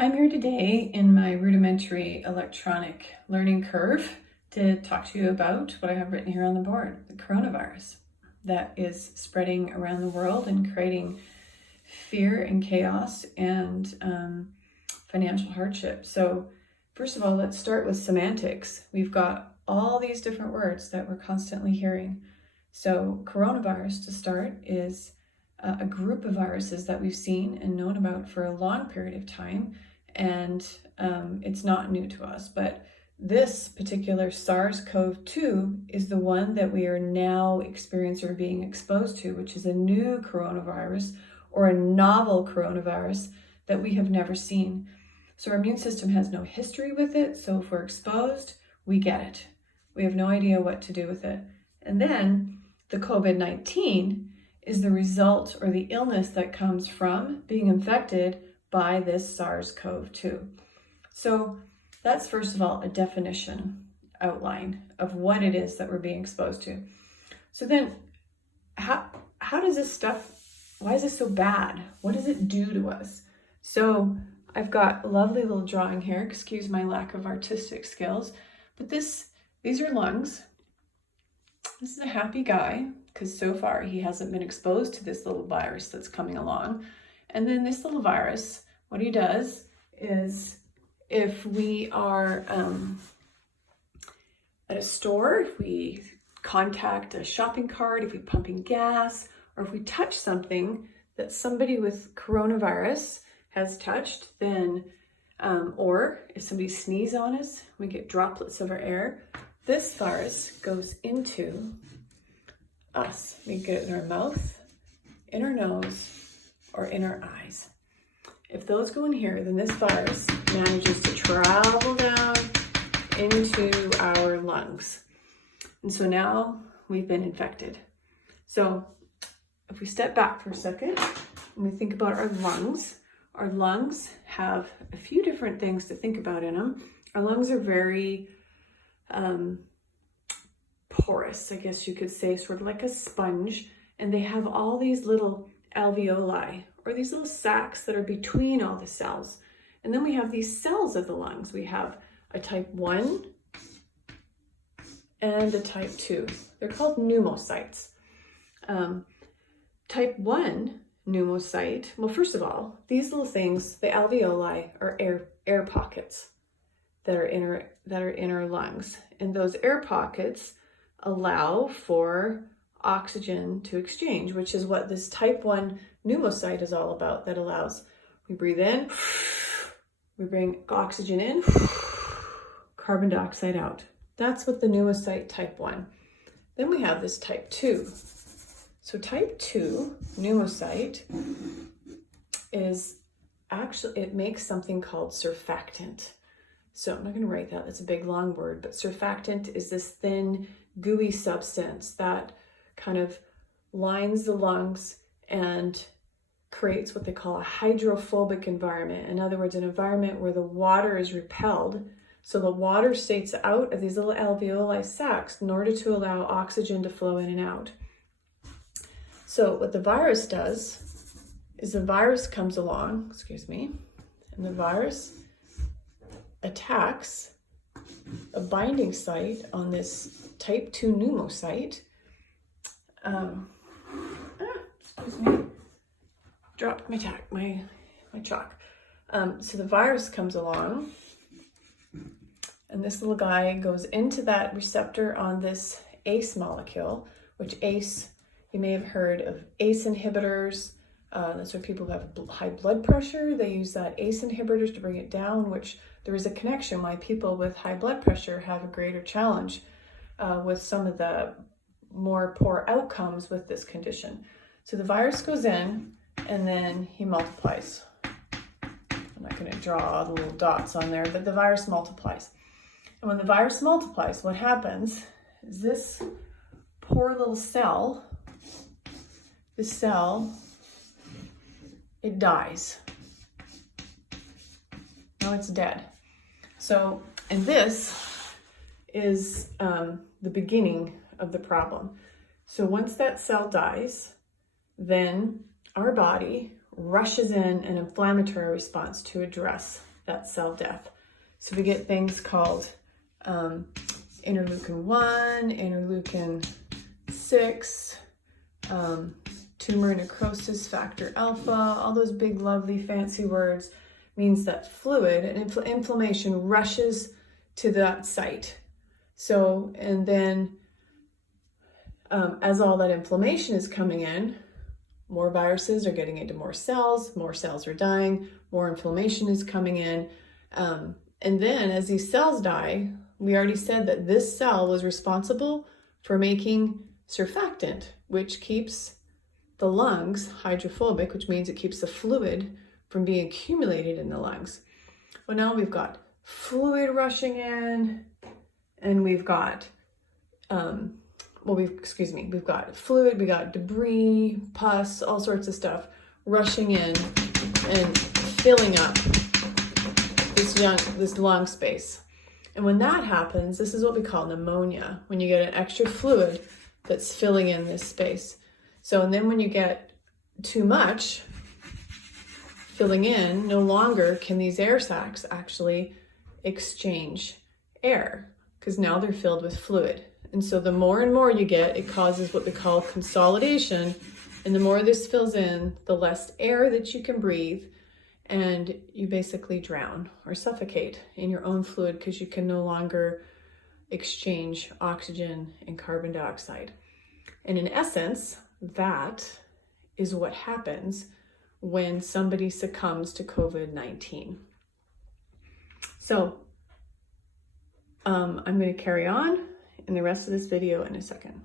I'm here today in my rudimentary electronic learning curve to talk to you about what I have written here on the board, the coronavirus that is spreading around the world and creating fear and chaos and financial hardship. So first of all, let's start with semantics. We've got all these different words that we're constantly hearing. So coronavirus, to start, is a group of viruses that we've seen and known about for a long period of time. And it's not new to us, but this particular SARS-CoV-2 is the one that we are now experiencing or being exposed to, which is a new coronavirus or a novel coronavirus that we have never seen. So our immune system has no history with it. So if we're exposed, we get it. We have no idea what to do with it. And then the COVID-19 is the result or the illness that comes from being infected by this SARS-CoV-2. So that's first of all a definition outline of what it is that we're being exposed to. So then how does this stuff, why is this so bad? What does it do to us? So I've got a lovely little drawing here, excuse my lack of artistic skills, but these are lungs. This is a happy guy because so far he hasn't been exposed to this little virus that's coming along. And then this little virus, what he does is if we are at a store, if we contact a shopping cart, if we're pumping gas, or if we touch something that somebody with coronavirus has touched, then, or if somebody sneezes on us, we get droplets of our air, this virus goes into us. We get it in our mouth, in our nose, or in our eyes. If those go in here, then this virus manages to travel down into our lungs. And so now we've been infected. So if we step back for a second and we think about our lungs have a few different things to think about in them. Our lungs are very porous, I guess you could say, sort of like a sponge, and they have all these little alveoli, or these little sacs that are between all the cells. And then we have these cells of the lungs. We have a type 1 and a type 2. They're called pneumocytes. Type 1 pneumocyte, well, first of all, these little things, the alveoli, are air pockets that are in our lungs. And those air pockets allow for oxygen to exchange, which is what this type 1 pneumocyte is all about. That allows, we breathe in, we bring oxygen in, carbon dioxide out. That's what the pneumocyte type 1. Then we have this type 2. So type 2 pneumocyte is actually, it makes something called surfactant. So I'm not going to write that, that's a big long word, but surfactant is this thin, gooey substance that kind of lines the lungs and creates what they call a hydrophobic environment. In other words, an environment where the water is repelled. So the water stays out of these little alveoli sacs in order to allow oxygen to flow in and out. So what the virus does is the virus comes along, and the virus attacks a binding site on this type 2 pneumocyte. Dropped my chalk. So the virus comes along, and this little guy goes into that receptor on this ACE molecule, which ACE, you may have heard of ACE inhibitors. That's why people who have high blood pressure, they use that ACE inhibitors to bring it down, which there is a connection why people with high blood pressure have a greater challenge with some of the more poor outcomes with this condition. So the virus goes in and then he multiplies. I'm not going to draw the little dots on there, but the virus multiplies. And when the virus multiplies, what happens is this poor little cell, it dies. Now it's dead. So, and this is the beginning of the problem. So once that cell dies, then our body rushes in an inflammatory response to address that cell death. So we get things called interleukin 1, interleukin 6, tumor necrosis factor alpha, all those big, lovely, fancy words means that fluid and inflammation rushes to that site. So, and then as all that inflammation is coming in, more viruses are getting into more cells are dying, more inflammation is coming in. And then as these cells die, we already said that this cell was responsible for making surfactant, which keeps the lungs hydrophobic, which means it keeps the fluid from being accumulated in the lungs. Well, now we've got fluid rushing in, and we've got, we've got fluid, we got debris, pus, all sorts of stuff rushing in and filling up this lung space. And when that happens, this is what we call pneumonia, when you get an extra fluid that's filling in this space. So, and then when you get too much filling in, no longer can these air sacs actually exchange air, because now they're filled with fluid. And so the more and more you get, it causes what we call consolidation. And the more this fills in, the less air that you can breathe, and you basically drown or suffocate in your own fluid because you can no longer exchange oxygen and carbon dioxide. And in essence, that is what happens when somebody succumbs to COVID-19. So I'm going to carry on in the rest of this video in a second.